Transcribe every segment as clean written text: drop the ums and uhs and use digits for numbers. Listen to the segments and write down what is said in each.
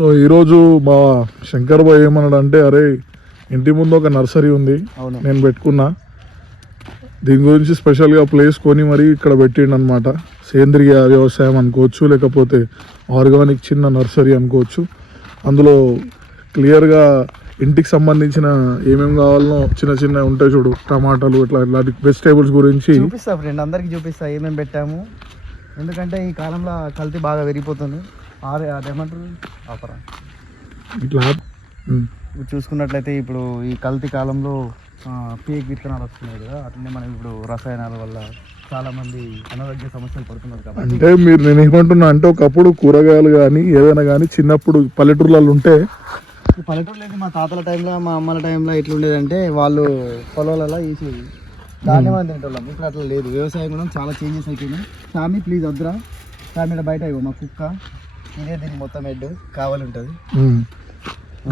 So ఈరోజు మా Shankar bye ఏమన్నాడంటే, అరే ఇంటి ముందు ఒక నర్సరీ ఉంది, నేను పెట్టుకున్నా, దీని గురించి స్పెషల్గా ప్లేస్ కొని మరి ఇక్కడ పెట్టిండు అనమాట. సేంద్రియ వ్యవసాయం అనుకోవచ్చు, లేకపోతే ఆర్గానిక్ చిన్న నర్సరీ అనుకోవచ్చు. అందులో క్లియర్గా ఇంటికి సంబంధించిన ఏమేమి కావాలనో చిన్న చిన్న ఉంటాయి చూడు, టమాటాలు ఇట్లాంటి వెజిటేబుల్స్ గురించి చూపిస్తా ఫ్రెండ్, అందరికి చూపిస్తా ఏమేమి పెట్టాము. ఎందుకంటే ఈ కాలంలో కల్తీ బాగా పెరిగిపోతుంది. అదేమంటారు ఆపరా ఇట్లా చూసుకున్నట్లయితే ఇప్పుడు ఈ కల్తీ కాలంలో ఫేక్ విత్తనాలు వస్తున్నాయి కదా, అట్లనే మనం ఇప్పుడు రసాయనాల వల్ల చాలా మంది అనారోగ్య సమస్యలు పడుతున్నారు కాబట్టి. అంటే నేను ఏమంటున్నా అంటే, ఒకప్పుడు కూరగాయలు కానీ ఏదైనా కానీ చిన్నప్పుడు పల్లెటూర్లలో ఉంటే, పల్లెటూరులో అయితే మా తాతల టైంలో మా అమ్మల టైంలో ఎట్లుండేదంటే వాళ్ళు పొలాలలో వేసేది, దాన్ని మనం తింటాం. ఇప్పుడు అట్లా లేదు, వ్యవసాయం కూడా చాలా చేంజెస్ అయిపోయినాయి. సామి ప్లీజ్ వద్దురా, సామి బయట ఇవ్వ మా కుక్క, ఇదే దీన్ని మొత్తం హెడ్ కావాలి ఉంటుంది,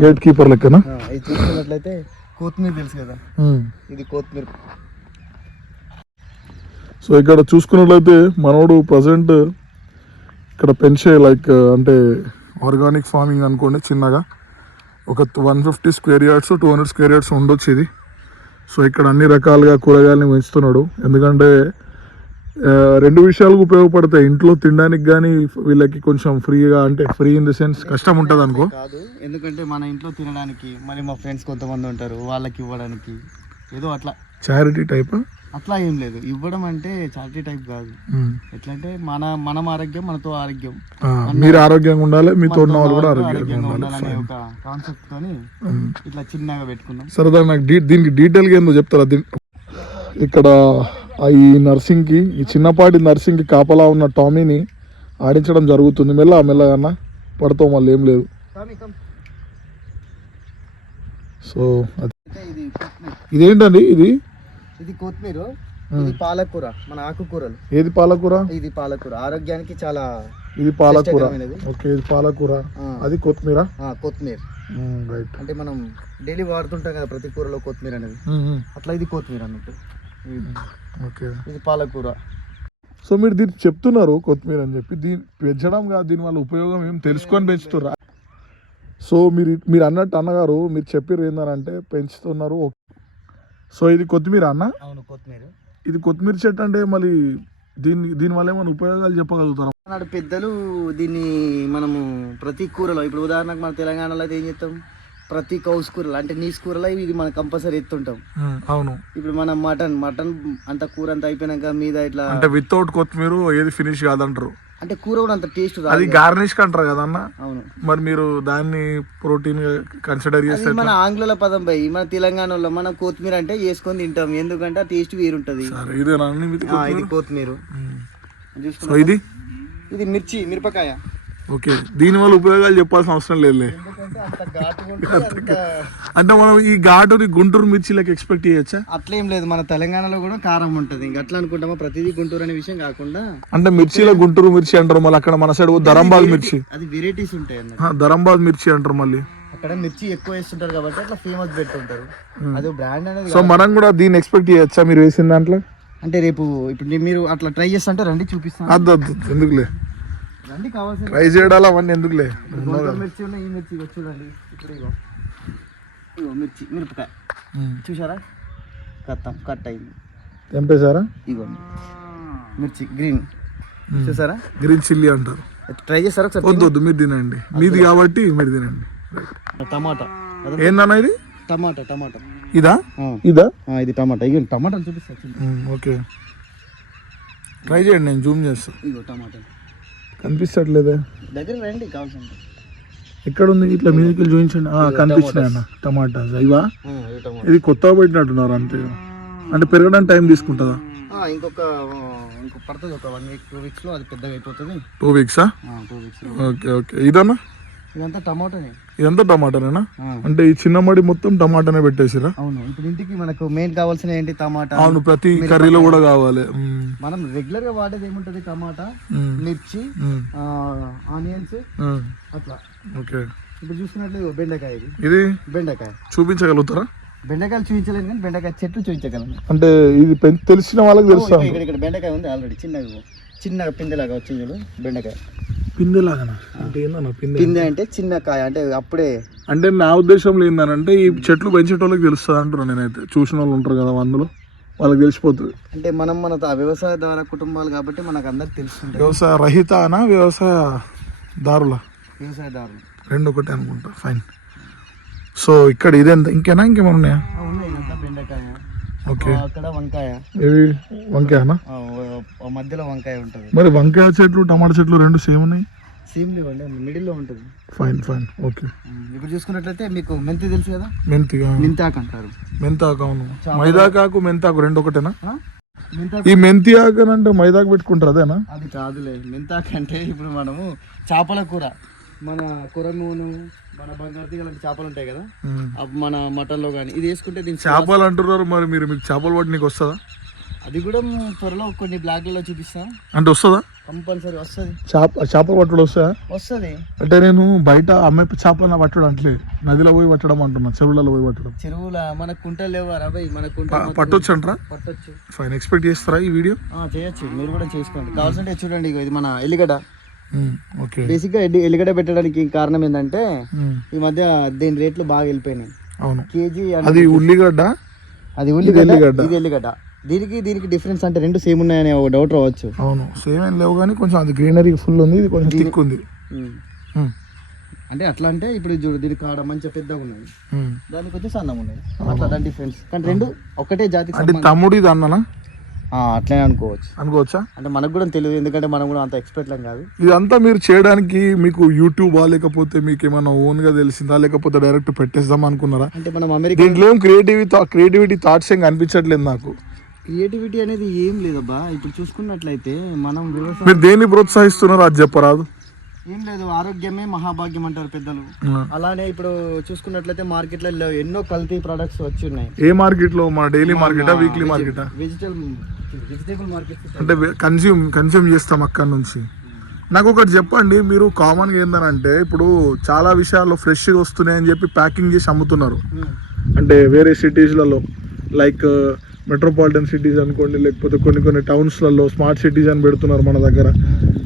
గేట్ కీపర్ లెక్కన. ఇది చూసుకున్నట్లయితే కొత్తిమీర తెలుసు కదా, ఇది కొత్తిమీర. సో ఇక్కడ చూసుకున్నట్లయితే మనోడు ప్రజెంట్ ఇక్కడ పెంచే లైక్ అంటే ఆర్గానిక్ ఫార్మింగ్ అనుకోండి, చిన్నగా ఒక 150 స్క్వేర్ యార్డ్స్ 200 స్క్వేర్ యార్డ్స్ ఉండొచ్చు ఇది. సో ఇక్కడ అన్ని రకాలుగా కూరగాయలని పెంచుతున్నాడు. ఎందుకంటే రెండు విషయాలకు ఉపయోగపడతాయి, ఇంట్లో తినడానికి కానీ వీళ్ళకి కొంచెం ఫ్రీగా, అంటే ఫ్రీ ఇన్ ది సెన్స్ కష్టం ఉంటుంది అనుకో కాదు, ఎందుకంటే మన ఇంట్లో తినడానికి, మరి మా ఫ్రెండ్స్ కొంతమంది ఉంటారు వాళ్ళకి ఇవ్వడానికి, ఏదో అట్లా చారిటీ టైప్. అట్లా ఏం లేదు, ఇవ్వడం అంటే చారిటీ టైప్ కాదు. ఎట్లా అంటే మనం ఆరోగ్యం మనతో ఆరోగ్యం, మీరు ఆరోగ్యంగా ఉండాలి, మీతో ఉన్న వాళ్ళు కూడా ఆరోగ్యంగా ఉండాలనే ఒక కాన్సెప్ట్ తోని ఇట్లా చిన్నగా పెట్టుకున్నాం. సరదా నాకు దీనికి డీటెయిల్గా ఏందో చెప్తారా? ఇక్కడ ఈ నర్సింగ్కి, ఈ చిన్నపాటి నర్సింగ్కి కాపలా ఉన్న టామీని ఆడించడం జరుగుతుంది. మెల్లగా పడతాం, మళ్ళీ ఏం లేదు. సో ఇదేంటండి? ఇది కొత్తిమీర, ఇది పాలకూర, మన ఆకుకూరలు. ఏది పాలకూర? ఇది పాలకూర, ఆరోగ్యానికి చాలా. ఇది పాలకూర, ఓకే. ఇది పాలకూర, అది కొత్తిమీర. కొత్తిమీర రైట్. అంటే మనం డైలీ వాడుతుంటాం కదా ప్రతి కూరలో కొత్తిమీర అనేది, అట్లా ఇది కొత్తిమీర అన్నట్టు. ఓకే, ఇది పాలకూర. సో మీరు దీన్ని చెప్తున్నారు కొత్తిమీర అని చెప్పి, దీన్ని పెంచడం కాదు, దీని వల్ల ఉపయోగం ఏం తెలుసుకొని పెంచుతుర్రా? సో మీరు అన్నట్టు అన్నగారు, మీరు చెప్పారు ఏంటంటే పెంచుతున్నారు. సో ఇది కొత్తిమీర అన్న? అవును, కొత్తిమీర. ఇది కొత్తిమీర చెట్టు అంటే మళ్ళీ దీనివల్ల ఏమైనా ఉపయోగాలు చెప్పగలుగుతారా? నాడు పెద్దలు దీన్ని మనము ప్రతి కూరలో, ఇప్పుడు ఉదాహరణకు మన తెలంగాణలో అయితే ఏం చేస్తాం, ప్రతి కౌస్ కూరలు అంటే నీసు కూరలో ఇది మనం కంపల్సరీ ఎత్తుంటాం. అవును. ఇప్పుడు మనం మటన్ అంత కూర అంతా అయిపోయినాక మీద ఇట్లా, అంటే వితౌట్ కొత్తిమీర ఏది ఫినిష్ కాదంటారు. అంటే కూర కూడా అంత టేస్ట్ అది గార్నిష్ అంటారు కదా అన్న. అవును. మరి మీరు దాన్ని ప్రోటీన్ కన్సిడర్ చేస్తే? మన ఆంగ్ల పదం పై, మన తెలంగాణలో మనం కొత్తిమీర అంటే వేసుకొని తింటాం, ఎందుకంటే ఆ టేస్ట్ వేరుంటది. ఇది కొత్తిమీర. ఇది మిరపకాయ. ఓకే, దీని వల్ల ఉపయోగాలు చెప్పాల్సిన అవసరం లేదులే. అంటే మనం ఈ ఘాటుని గుంటూరు మిర్చిలకు ఎక్స్పెక్ట్ చేయొచ్చా? అట్లేం లేదు, మన తెలంగాణలో కూడా కారం ఉంటది, ఇంకా అట్లా అనుకుంటామా ప్రతిదీ గుంటూరు అనే విషయం కాకుండా. అంటే మిర్చిలో గుంటూరు మిర్చి అంటారు, మళ్ళీ అక్కడ మన సైడ్ ధరంబాద్ మిర్చి, అది వెరైటీస్ ఉంటాయి అన్న. ధరంబాద్ మిర్చి అంటారు, మళ్ళీ అక్కడ మిర్చి ఎక్కువ వేస్తుంటారు కాబట్టి అట్లా ఫేమస్ పెడుతుంటారు, అది బ్రాండ్ అనేది. సో మనం కూడా దీన్ని ఎక్స్పెక్ట్ చేయొచ్చా మీరు వేసిన దాంట్లో? అంటే ఇప్పుడు మీరు అట్లా ట్రై చేస్తుంటే రండి చూపిస్తాను. అద్దు ఎందుకులే, రండి, కావాల్సిన ట్రై చేయడాలి అవన్నీ ఎందుకులే. మిర్చి ఉన్నాయి, ఈ మిర్చి చూడండి, ఇప్పుడు ఇగో మిరపకాయ చూసారా, కట్ అయింది, తెంపేశారా? ఇగోండి మిర్చి గ్రీన్, చూసారా, గ్రీన్ చిల్లీ అంటారు. ట్రై చేస్తారా ఒకసారి? వద్దు మీరు తినండి, మీది కాబట్టి మీరు తినండి. టమాటా ఏందన్నా ఇది? టమాటా ఇదా? ఇది టమాటా. ఇగో టమాటాలు చూపిస్తా. ఓకే, ట్రై చేయండి, నేను జూమ్ చేస్తాను. ఇగో టమాటా కనిపిస్తట్లేదే, దగ్గర రండి కావాల్సిన. ఎక్కడ ఉంది? ఇట్లా మ్యూజిక్ చూపించండి. కనిపించినాయి అన్న టమాటా. ఇవా? ఇది కొత్తగా పెట్టినట్టున్నారు అంతే, అంటే పెరగడానికి టైం తీసుకుంటుందా? ఇంకో పడుతుంది, ఒక 1 వీక్ 2 వీక్స్ లో అది పెద్దగా అయిపోతుంది. 2 వీక్సా? 2 వీక్స్. ఓకే. ఇదన్నా? ఇదంతా టమాటానే. ఇదంతా టమాటానేనా? అంటే ఈ చిన్న మడి మొత్తం టమాటానే పెట్టేసిరా? అవును. ఇప్పుడు ఇంటికి మనకు మెయిన్ కావాల్సిన ఏంటి? టమాటా. అవును, ప్రతి కర్రీలో కూడా కావాలి. మనం రెగ్యులర్ గా వాడేది ఏముంటది? టమాటా, మిర్చి, ఆనియన్స్, అట్లా. ఓకే. ఇప్పుడు చూసుకున్నట్లు బెండకాయ, ఇది బెండకాయ చూపించగలుగుతారా? బెండకాయలు చూపించలేదు కానీ బెండకాయ చెట్లు చూపించగలను. అంటే ఇది తెలిసిన వాళ్ళకి తెలుసు. ఇక్కడ బెండకాయ ఉంది ఆల్రెడీ, చిన్నగా పిందెలాగా వచ్చింది చూడు బెండకాయ. పిందెలాగా అంటే ఏందన్న పిందె పిందె అంటే చిన్న కాయ, అంటే అప్పుడే. అంటే నా ఉద్దేశంలో ఏందనంటే ఈ చెట్లు పెంచేటోళ్ళకి తెలుస్తుంది అంటున్నాను నేనైతే. చూసిన వాళ్ళు ఉంటారు కదా అందులో, వాళ్ళకి తెలిసిపోతుంది. అంటే మనం మన వ్యవసాయ ద్వారా కుటుంబాలు కాబట్టి మనకు అందరికి తెలుస్తుంటాయి. వ్యవసాయ రహితనా వ్యవసాయదారుల? వ్యవసాయదారులు రెండు ఒకటే అనుకుంటా. ఫైన్. సో ఇక్కడ ఇదేంత ఇంకేనా ఇంకేమైనా ఉన్నాయా? ఉన్నాయి, ఇదంతా బెండకాయ, ఓకే. అక్కడ వంకాయ. ఇవి వంకాయనా? మధ్యలో వంకాయ ఉంటుంది. మరి వంకాయ చెట్లు టమాటా చెట్లు రెండు సేమ్ ఉన్నాయి? సేమ్ లేవండి, మిడిల్లో ఉంటుంది. Fine fine okay. ఇప్పుడు చూసుకున్నట్లయితే మీకు మెంతి తెలుసు కదా, మెంతిగా? మెంతాకు అంటారు. మెంతాకు, అవును. మైదాకాకు మెంతాకు రెండు ఒకటేనా? మెంతాకు. ఈ మెంతి ఆకు అంటే మైదాకు పెట్టుకుంటారు అదేనా? అది కాదులే. మెంతాకు అంటే ఇప్పుడు మనము చేపల కూర, మన కొరమూను, మన బంగారు తీగ లాంటి చేపలు ఉంటాయి కదా, మన మటన్ లో కానీ ఇది వేసుకుంటే దీనికి చేపలు అంటున్నారు. మరి మీకు చేపలు పట్టి నీకు వస్తుందా? అది కూడా త్వరలో కొన్ని బ్లాగ్లలో చూపిస్తా. అంటే వస్తుందా? కంపల్సరీ వస్తుంది. చేపలు పట్టడం వస్తుందా? వస్తుంది. అంటే నేను బయట అమ్మాయి చేపలను పట్టడం అంటే నదిలో పోయి పట్టడం అంటున్నా, చెరువులలో పోయి పట్టడం. చెరువుల మన కుంటలు లేవు అబ్బాయి, మన కుంట పట్టొచ్చు అంటారా? పట్టొచ్చు. ఫైన్. ఎక్స్పెక్ట్ చేస్తారా ఈ వీడియో? చేయొచ్చు, మీరు కూడా చేసుకోండి. కావాల్సింటే చూడండి, ఇది మన ఎల్లిగడ్డ. ఓకే. బేసిక్ గా ఎల్లిగడ్డ పెట్టడానికి కారణం ఏంటంటే ఈ మధ్య దీని రేట్లు బాగా వెళ్ళిపోయినాయి. అవును. కేజీ అది ఉల్లిగడ్డ, అది ఉల్లిగడ్డ, ఇది ఎల్లిగడ్డ. దీనికి డిఫరెన్స్ అంటే రెండు సేమ్ ఉన్నాయని ఒక డౌట్ రావచ్చు. అవును, సేమ్ ఏం లేవు కానీ కొంచెం అది గ్రీనరీ ఫుల్ ఉంది, ఇది కొంచెం థిక్ ఉంది. అంటే అట్లా అంటే ఇప్పుడు చూడు, దీనికి కాడ మంచిగా పెద్దగా ఉన్నాయి, దానికి కొంచెం సన్నం ఉన్నాయి. అట్లా దాని డిఫరెన్స్. కానీ రెండు ఒకటే జాతికి. అంటే తమ్ముడు ఇది అన్ననా? అట్లనే అనుకోవచ్చా? అంటే మనకు కూడా తెలియదు, ఎందుకంటే మనం కూడా అంత ఎక్స్పర్ట్ లాం కాదు. ఇదంతా మీరు చేయడానికి మీకు యూట్యూబా, లేకపోతే మీకు ఏమైనా ఓన్ గా తెలిసిందా, లేకపోతే డైరెక్ట్ పెట్టేద్దాం అనుకున్నారా? అంటే మనం అమెరికా దీంట్లో ఏం క్రియేటివిటీ థాట్స్ ఏం కనిపించట్లేదు నాకు. క్రియేటివిటీ అనేది ఏం లేదబ్బా. ఇప్పుడు చూసుకున్నట్లయితే మనం వ్యవసాయం, మీరు దేన్ని ప్రోత్సహిస్తున్నారు అది చెప్పరాదు? ఏం లేదు, ఆరోగ్యమే మహాభాగ్యం అంటారు పెద్దలు. అలానే ఇప్పుడు చూసుకున్నట్లయితే మార్కెట్ లో ఎన్నో కల్తీ ప్రొడక్ట్స్ వచ్చి ఉన్నాయి. ఏ మార్కెట్ లో? మన డైలీ మార్కెటా, వీక్లీ మార్కెటా? Vegetable market. అంటే కన్స్యూమ్ చేస్తాం అక్కడ నుంచి. నాకు ఒకటి చెప్పండి, మీరు కామన్గా ఏంటంటే ఇప్పుడు చాలా విషయాల్లో ఫ్రెష్గా వస్తున్నాయని చెప్పి ప్యాకింగ్ చేసి అమ్ముతున్నారు. అంటే వేరే సిటీస్లలో లైక్ మెట్రోపాలిటన్ సిటీస్ అనుకోండి, లేకపోతే కొన్ని టౌన్స్లలో స్మార్ట్ సిటీస్ అని పెడుతున్నారు మన దగ్గర.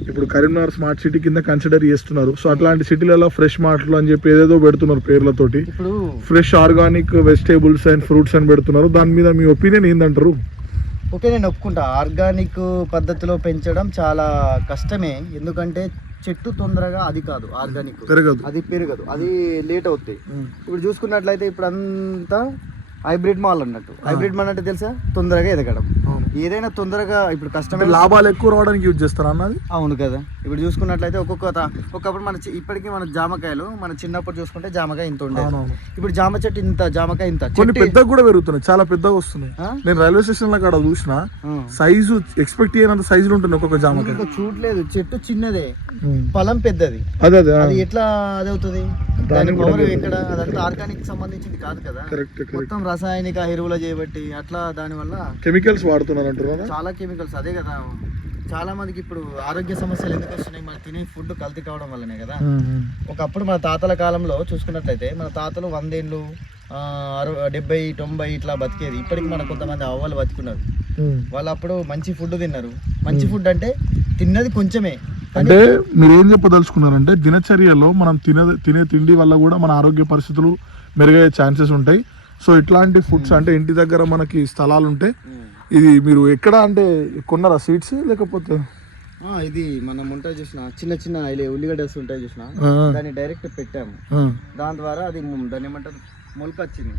ఇప్పుడు కరీంనగర్ స్మార్ట్ సిటీ కింద కన్సిడర్ చేస్తున్నారు. సో అట్లాంటి సిటీలలో ఫ్రెష్ మార్ట్లు అని చెప్పి ఏదేదో పెడుతున్నారు పేర్లతోటి. ఇప్పుడు fresh organic vegetables and fruits అని పెడుతున్నారు. దాని మీద మీ ఒపీనియన్ ఏంటంటారు? ఓకే, నేను ఒప్పుకుంటా. ఆర్గానిక్ పద్ధతిలో పెంచడం చాలా కష్టమే, ఎందుకంటే చెట్టు తొందరగా అది కాదు, ఆర్గానిక్ పెరగదు, అది లేట్ అవుతాయి. ఇప్పుడు చూసుకున్నట్లయితే ఇప్పుడు అంతా హైబ్రిడ్ మాల్ అన్నట్టు. హైబ్రిడ్ మాల్ అంటే తెలుసా, తొందరగా ఎదగడం. ఏదైనా తొందరగా ఇప్పుడు కష్టమైన లాభాలు ఎక్కువ రావడానికి యూజ్ చేస్తారు అన్నది. అవును కదా. ఇప్పుడు చూసుకున్నట్లయితే ఒకప్పుడు ఇప్పటికీ మన జామకాయలు మన చిన్నప్పుడు చూసుకుంటే జామకాయ ఇంత ఉండేది. ఇప్పుడు జామ చెట్టు ఇంత, జామకాయ ఇంత. కొన్ని పెద్దగా కూడా పెరుగుతున్నాయి, చాలా పెద్దగా వస్తున్నాయి. నేను రైల్వే స్టేషన్ లో కాడ చూసిన సైజు ఎక్స్పెక్ట్ చేయనంత సైజులు ఉంటుంది ఒక్కొక్క జామకాయ. చూడలేదు, చెట్టు చిన్నదే, ఫలం పెద్దది. అదే అది ఎట్లా అది అవుతుంది? దాని పవర్ ఎక్కడ? అదంతా ఆర్గానిక్ సంబంధించింది కాదు కదా, మొత్తం రసాయనిక ఎరువులు చేయబట్టి అట్లా దాని వల్ల కెమికల్స్ వాడుతున్నారు అంటారు. చాలా కెమికల్స్. అదే కదా, చాలా మందికి ఇప్పుడు ఆరోగ్య సమస్యలు ఎందుకు వస్తున్నాయి? మనం తినే ఫుడ్ కల్తీ కావడం వల్లనే కదా. ఒకప్పుడు మన తాతల కాలంలో చూసుకున్నట్లయితే మన తాతలు 100 ఏళ్ళు 70, 90 ఇట్లా బతికేది. ఇప్పటికి మన కొంతమంది అవ్వలు బతుకున్నారు. వాళ్ళు అప్పుడు మంచి ఫుడ్ తిన్నారు. మంచి ఫుడ్ అంటే తిన్నది కొంచెమే. అంటే మీరు ఏం చెప్పదలుచుకున్నారంటే దినచర్యలో మనం తినే తిండి వల్ల కూడా మన ఆరోగ్య పరిస్థితులు మెరుగయ్యే ఛాన్సెస్ ఉంటాయి. సో ఇట్లాంటి ఫుడ్స్ అంటే ఇంటి దగ్గర మనకి స్థలాలు ఉంటాయి. ఇది మీరు ఎక్కడ అంటే కొన్నారా సీడ్స్, లేకపోతే ఇది మనం ఉంటాయి చూసిన చిన్న ఉల్లిగడ్డస్ ఉంటాయి చూసిన, దాన్ని డైరెక్ట్ పెట్టాము. దాని ద్వారా అది దాన్ని ఏమంటారు, మొలక వచ్చింది.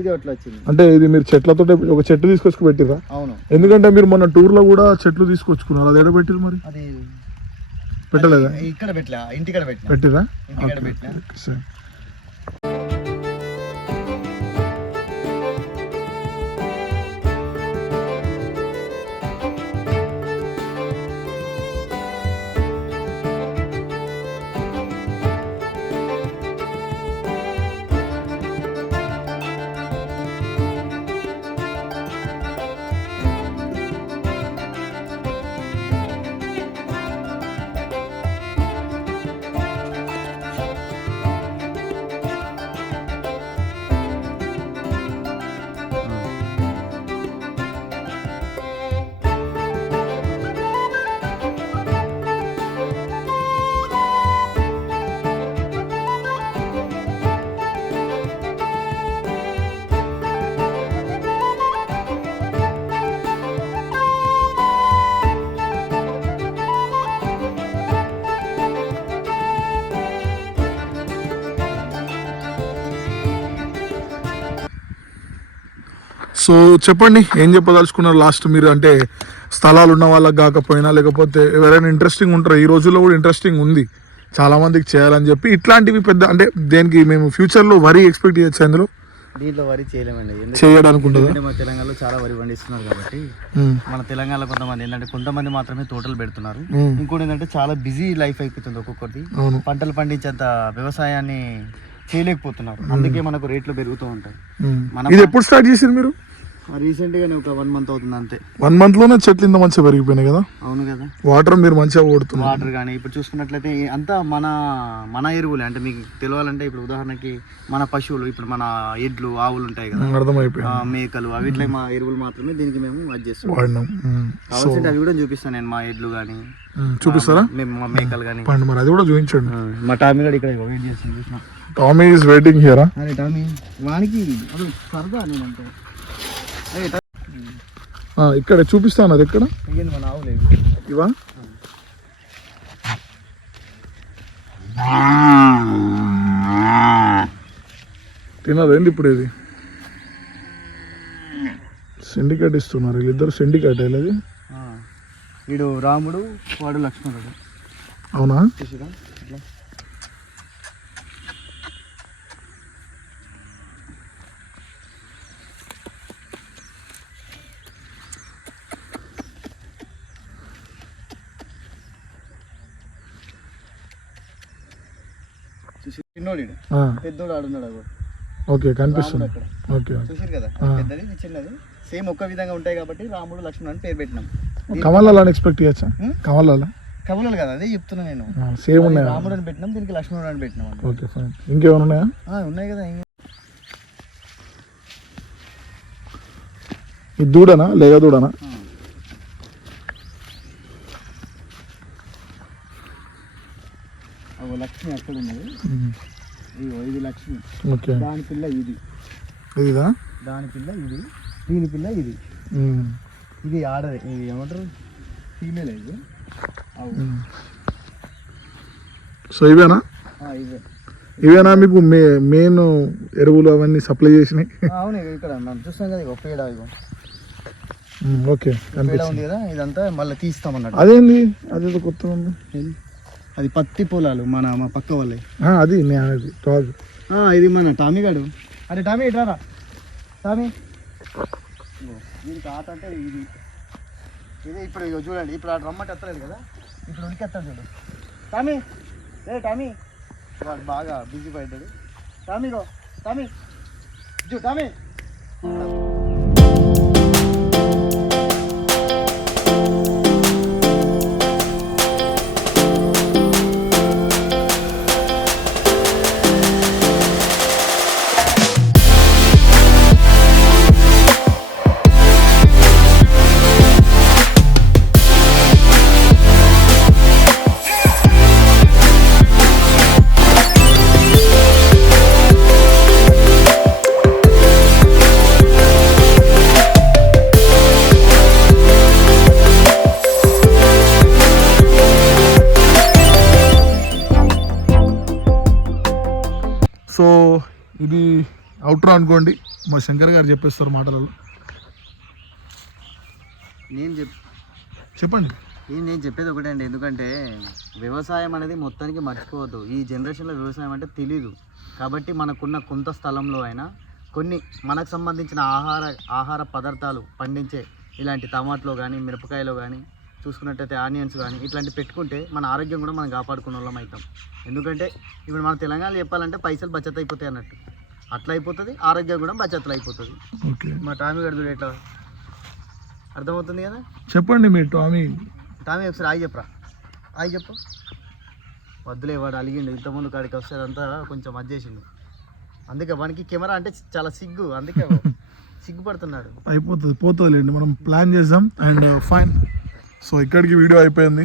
ఇది అట్లా వచ్చింది. అంటే ఇది మీరు చెట్లతో ఒక చెట్టు తీసుకొచ్చి పెట్టిరా? అవును. ఎందుకంటే మీరు మొన్న టూర్ లో కూడా చెట్లు తీసుకొచ్చుకున్నారు, అది ఎక్కడ పెట్టిరు? మరి అది పెట్టలేదా? ఇక్కడ పెట్టలే, ఇంటికాడ పెట్టిరా? పెట్టినా. సో చెప్పండి ఏం చెప్పదలుచుకున్నారు లాస్ట్ మీరు, అంటే స్థలాలు ఉన్న వాళ్ళకి కాకపోయినా లేకపోతే ఎవరైనా ఇంట్రెస్టింగ్ ఉంటారు, ఈ రోజుల్లో కూడా ఇంట్రెస్టింగ్ ఉంది చాలా మందికి చేయాలని చెప్పి, ఇట్లాంటివి పెద్ద అంటే దేనికి మేము ఫ్యూచర్లో వరి ఎక్స్పెక్ట్ చేయొచ్చు అందులో దీంట్లో వరి చేయలేమండి, చేయడానికి ఉంటుందా? ఎందుకంటే మన తెలంగాణలో చాలా వరి పండిస్తున్నారు కాబట్టి మన తెలంగాణలో కొంతమంది ఏంటంటే కొంతమంది మాత్రమే తోటలు పెడుతున్నారు. ఇంకోటి ఏంటంటే చాలా బిజీ లైఫ్ అయిపోతుంది ఒక్కొక్కటి, పంటలు పండించేంత వ్యవసాయాన్ని చేయలేకపోతున్నారు, అందుకే మనకు రేట్లు పెరుగుతూ ఉంటాయి. ఇది ఎప్పుడు స్టార్ట్ చేసింది మీరు? రీసెంట్ గానే ఒక 1 month అవుతుంది అంతే. 1 month లోనే చెట్లు ఇంత మంచిగా పెరిగిపోయినాయి కదా. అవును కదా, వాటర్ మీరు మంచిగా ఓడుతున్నారు. వాటర్ కానీ ఇప్పుడు చూసుకున్నట్లయితే అంతా మన ఎరువులే. అంటే మీకు తెలియాలంటే ఇప్పుడు ఉదాహరణకి మన పశువులు, ఇప్పుడు మన ఎడ్లు ఆవులు ఉంటాయి కదా, అర్థమైపోయింది, మేకలు, అవిట్లే మా ఎరువులు మాత్రమే దీనికి మేము అది చేస్తాం. వాడినాం. కావాల్సింటే అవి కూడా చూపిస్తాను నేను, మా ఎడ్లు కానీ చూపిస్తారా, మేము మా మేకలు కానీ. మరి అది కూడా చూపించండి. మా టామీ కూడా ఇక్కడ వెయిట్ చేస్తాను చూసిన. Tommy is waiting here. అరే టామీ వానికి అది సరదా నేనంటే ఇక్కడ చూపిస్తాను. అది ఎక్కడ మన ఆవులే ఇవా? తినదేంటి ఇప్పుడు ఇది? సిండికేట్ ఇస్తున్నారు వీళ్ళిద్దరు. సిండికేట్ వెళ్ళేది. వీడు రాముడు, వాడు లక్ష్మణుడు. అవునా? చిన్నోడు పెద్దోడు ఆడున్నాడు. ఓకే కనిపిస్తుంది. ఓకే చూసారు కదా, పెద్దది చిన్నది సేమ్ ఒక్క విధంగా ఉంటాయి కాబట్టి రాముడు లక్ష్మణుడు అని పేరు పెట్టినాం. కమలాలు ఎక్స్పెక్ట్ చేయొచ్చా? కమలాలు కమలాలు కదా, అదే చెప్తున్నా నేను. సేమ్ ఉన్నాయి. రాముడు అని పెట్టినాం, దీనికి లక్ష్మణుడు అని పెట్టినాం. Okay fine. ఇంకేమైనా ఉన్నాయా? ఉన్నాయి కదా. ఇది దూడనా లేక దూడనా? లక్ష్మి అక్కడ ఉన్నది, ఇది లక్ష్మి. ఓకే. దాని పిల్ల ఇది, ఇదిదా? దాని పిల్ల ఇది, దీని పిల్ల ఇది. ఇది ఆడది, ఇది ఏమంటారు ఫీమేల్ ఇది. సో ఇవేనా? ఇవే. ఇవేనా మీకు మెయిన్ ఎరువులు అవన్నీ సప్లై చేసినాయి? అవును, ఇక్కడ మనం చూస్తాం కదా, ఇగో పేడ. ఇగో ఓకే పేడ ఉంది కదా, ఇదంతా మళ్ళీ తీస్తామన్నట్టు. అదేంది అదేదో కొత్త ఉంది? అది పత్తి పొలాలు మా పక్క వాళ్ళే. అది ఇది మన టామీ గాడు. అరే టామీ ఇట్రారా టామీ. దీనికి ఆట అంటే ఇది ఇదే. ఇప్పుడు చూడండి, ఇప్పుడు ఆడు రమ్మంటే ఎత్తలేదు కదా, ఇప్పుడు ఉడికెత్తాడు చూడు. టామీ టామీ వాడు బాగా బిజీ పడ్డాడు. టామీగో టామీ టామీ. సో ఇది అవుట్రో అనుకోండి, మా శంకర్ గారు చెప్పేస్తారు మాటలలో. చెప్పండి. నేను చెప్పేది ఒకటే అండి, ఎందుకంటే వ్యవసాయం అనేది మొత్తానికి మర్చిపోవద్దు. ఈ జనరేషన్లో వ్యవసాయం అంటే తెలీదు కాబట్టి మనకున్న కొంత స్థలంలో అయినా కొన్ని మనకు సంబంధించిన ఆహార పదార్థాలు పండించే ఇలాంటి టమాటలో కానీ మిరపకాయలో కానీ చూసుకున్నట్టయితే ఆనియన్స్ కానీ ఇట్లాంటి పెట్టుకుంటే మన ఆరోగ్యం కూడా మనం కాపాడుకునే వాళ్ళం అవుతాం. ఎందుకంటే ఇప్పుడు మన తెలంగాణలో చెప్పాలంటే పైసలు బచత్ అయిపోతాయి అన్నట్టు, అట్లా అయిపోతుంది, ఆరోగ్యం కూడా బచత్లు అయిపోతుంది. మా టామీ గడుదు ఎట్లా అర్థమవుతుంది కదా. చెప్పండి మీరు టామీ. టామీ ఒకసారి ఆగి చెప్పరా, ఆగి చెప్పు. వద్దులే, వాడు అలిగిండు, ఇంతకుముందు కాడికి వస్తే అదంతా కొంచెం అది చేసిండు, అందుకే వానికి కెమెరా అంటే చాలా సిగ్గు, అందుకే సిగ్గుపడుతున్నాడు. అయిపోతుంది, పోతుందిలేండి, మనం ప్లాన్ చేద్దాం. And fine. సో ఇక్కడికి వీడియో అయిపోయింది.